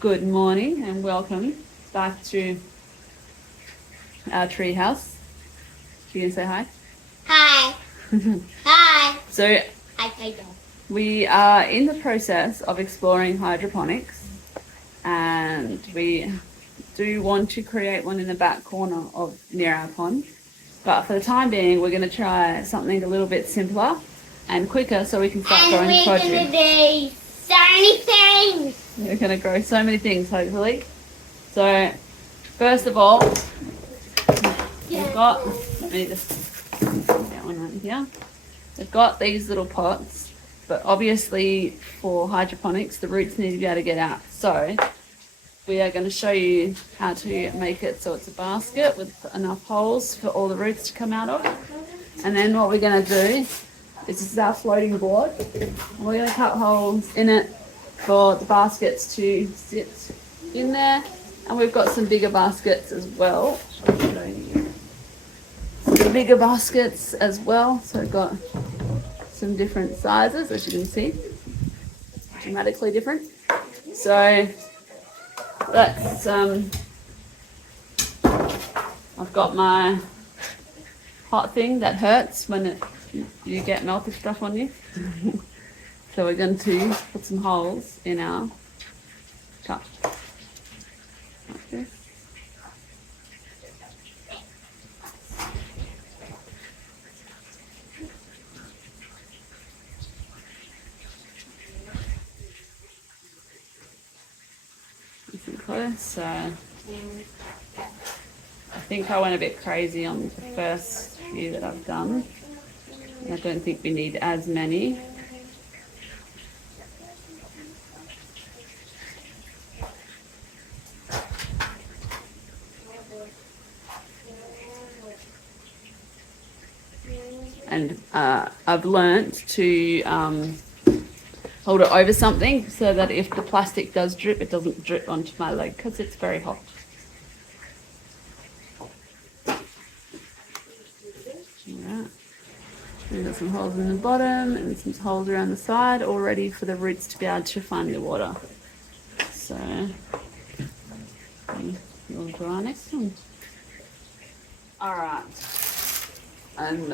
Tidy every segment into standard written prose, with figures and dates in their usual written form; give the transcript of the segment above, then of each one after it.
Good morning and welcome back to our tree house. You can say hi? Hi. Hi. So Hi. we are in the process of exploring hydroponics, and we do want to create one in the back corner of near our pond. But for the time being, we're going to try something a little bit simpler and quicker so we can start growing And produce. we're going to do so many things. We're going to grow so many things, hopefully. So, first of all, we've got, let me just get one right here. We've got these little pots, but obviously for hydroponics, the roots need to be able to get out. So, we are going to show you how to make it so it's a basket with enough holes for all the roots to come out of. And then what we're going to do is, this is our floating board. We're going to cut holes in it for the baskets to sit in there. And we've got some bigger baskets as well. I'll show you. Some bigger baskets as well. So we've got some different sizes, as you can see. Dramatically different. So that's I've got my hot thing that hurts when you get melted stuff on you. So we're going to put some holes in our cup. Like this. Nice and close. So I think I went a bit crazy on the first few that I've done. I don't think we need as many. And I've learnt to hold it over something so that if the plastic does drip, it doesn't drip onto my leg because it's very hot. Alright. We've got some holes in the bottom and some holes around the side, all ready for the roots to be able to find the water. So we'll do our next one. Alright. I'm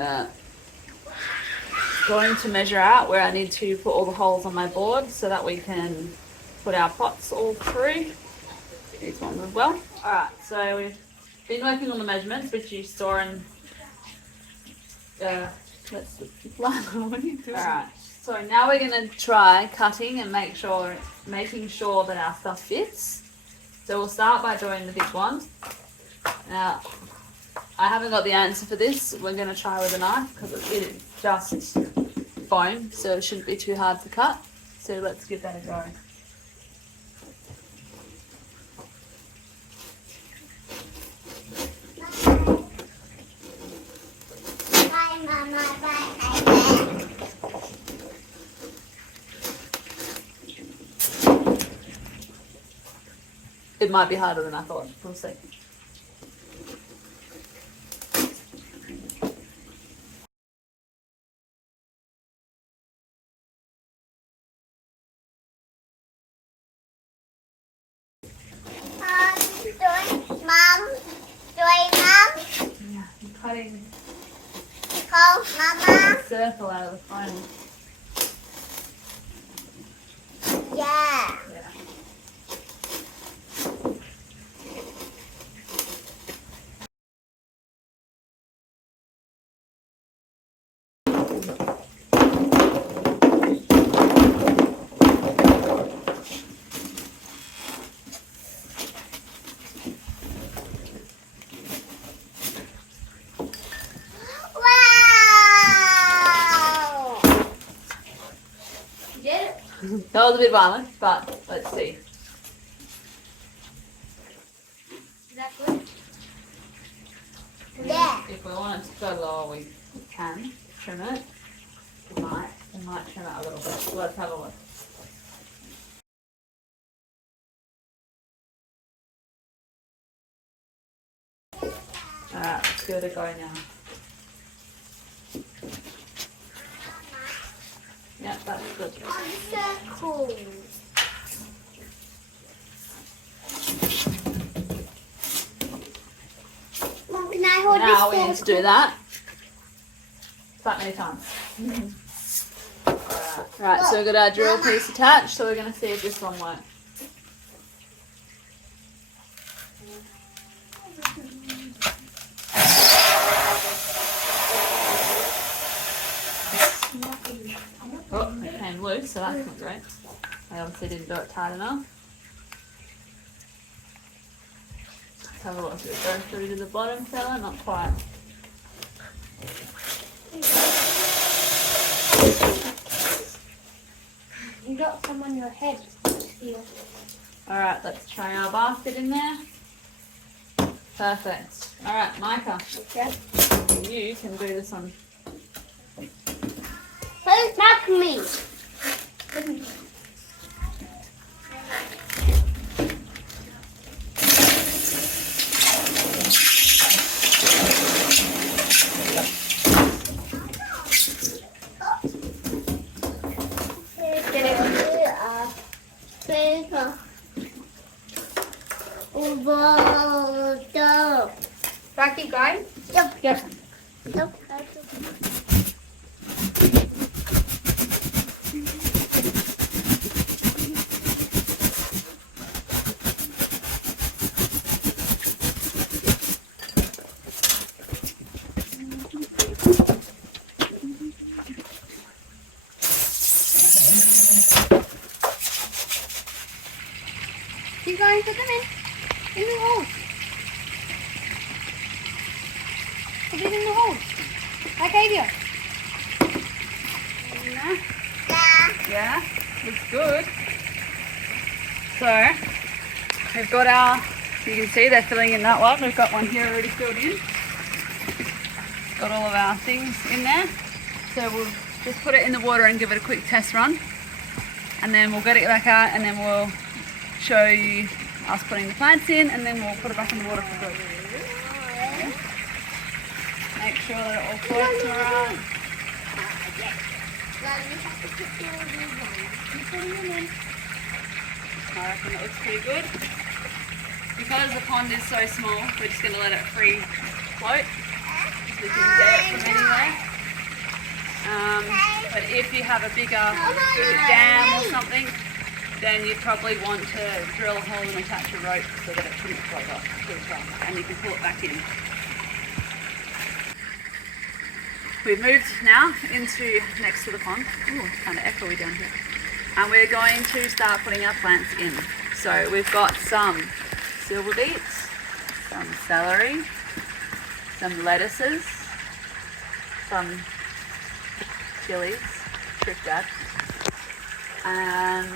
going to measure out where I need to put all the holes on my board so that we can put our pots all through. These ones as well. Alright, so we've been working on the measurements which you saw in let's what are you doing? Alright, so now we're going to try cutting and making sure that our stuff fits. So we'll start by doing the big one. Now I haven't got the answer for this. We're going to try with a knife because it's just foam, so it shouldn't be too hard to cut. So let's give that a go. Bye, Mama. Bye. It might be harder than I thought. We'll see. Mom. Yeah, I'm cutting Call Mama. a circle out of the foam. Yeah. Yeah. Wow. You did it? That was a bit violent, but let's see. Is that good? Yeah. If we want it to go lower, we can trim it. We might trim it a little bit. So let's have a look. Alright, let's give it a go now. Yeah, that's good. Circles. now we need to do that many times. Right, so we've got our drill piece attached, so we're going to see if this one works. Oh, it came loose, so that's not great. I obviously didn't do it tight enough. Let's have a look. Does it go through to the bottom, fella? Not quite. You got some on your head. Alright, let's try our basket in there. Perfect. Alright, Micah. Yeah. You can do this one. Please knock me. Rocky going? Yep. Yep. Yep. Keep going, put them in the hole. Put it in the hole. I gave you. Yeah, looks good. So, we've got our, you can see they're filling in that one. We've got one here already filled in. Got all of our things in there. So we'll just put it in the water and give it a quick test run. And then we'll get it back out and then we'll show you us putting the plants in and then we'll put it back in the water for good. Make sure that it all floats alright. I reckon it looks pretty good. Because the pond is so small, we're just going to let it free float. So we can get it from anywhere. But if you have a bigger dam or something, then you probably want to drill a hole and attach a rope so that it shouldn't float up to the top and you can pull it back in. We've moved now into next to the pond. Ooh, it's kind of echoey down here. And we're going to start putting our plants in. So we've got some silver beets, some celery, some lettuces, some chilies, tricked, and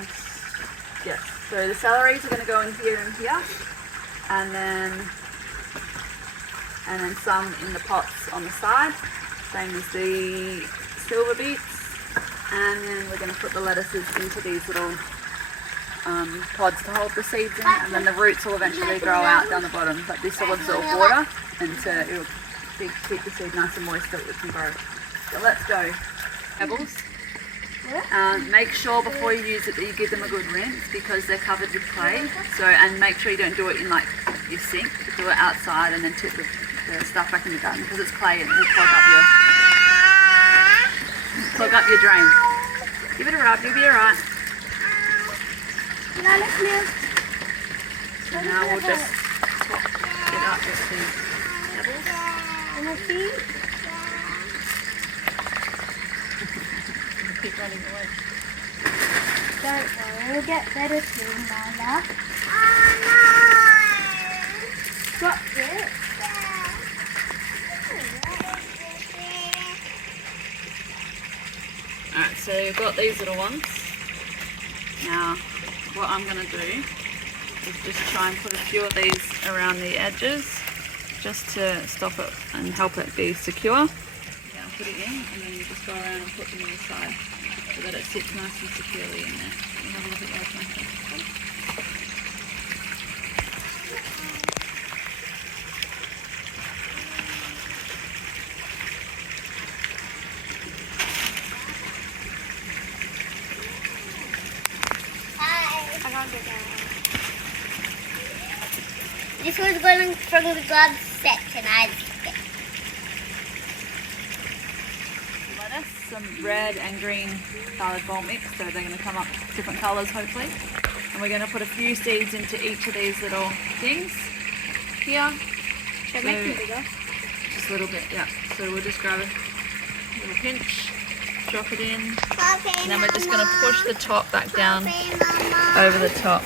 yes, so the celeries are going to go in here and here, and then some in the pots on the side, same as the silver beets, and then we're going to put the lettuces into these little pods to hold the seeds in, and then the roots will eventually grow out down the bottom, but this will absorb water and it will keep the seed nice and moist so it can grow. So let's go. Pebbles. Make sure before you use it that you give them a good rinse because they're covered with clay. So, and make sure you don't do it in like your sink. Do it outside and then tip the stuff back in the garden because it's clay and it will clog up your drain. Give it a rub, you'll be alright. So now we'll just top it up with these pebbles. Keep running away. Don't worry, we'll get better soon, Mama. Got it. Alright, so you've got these little ones. Now, what I'm going to do is just try and put a few of these around the edges just to stop it and help it be secure. Yeah, I'll put it in and then you just go around and put them on the side so that it sits nice and securely in there. You have a look at that one. I can't get down. This was going from the gloves section. I some red and green coloured bulb mix, so they're going to come up different colours hopefully. And we're going to put a few seeds into each of these little things here. Should I make them bigger? Just a little bit, yeah. So we'll just grab a little pinch, drop it in, and then we're just going to push the top back down over the top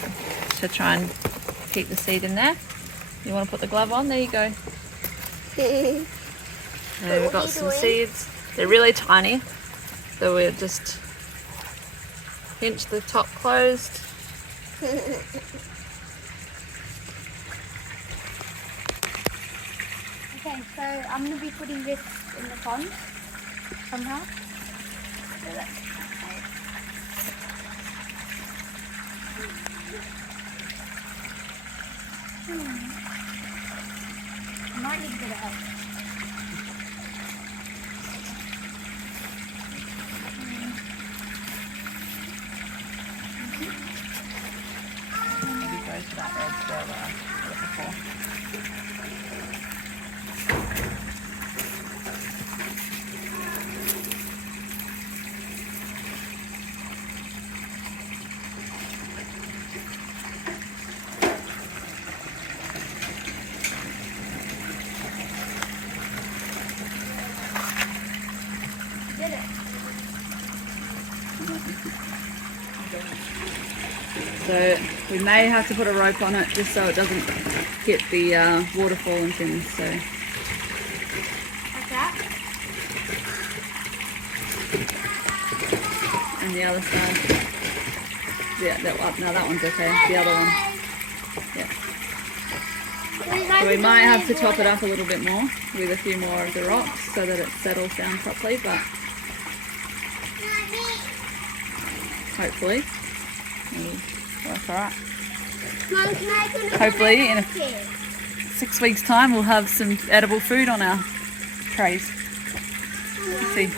to try and keep the seed in there. You want to put the glove on? There you go. And we've got some seeds. They're really tiny, so we'll just pinch the top closed. Okay, so I'm going to be putting this in the pond somehow. So that's I might need a bit of help. Maybe go to that edge there that I was before. Did it? So we may have to put a rope on it just so it doesn't hit the waterfall and things. So Like that? and the other side. Yeah, that one's okay. The other one. Yeah. So we might have to top it up a little bit more with a few more of the rocks so that it settles down properly, but hopefully it'll work alright. Mum, can I put it Hopefully in on a the kid? 6 weeks time we'll have some edible food on our trays. Let's see.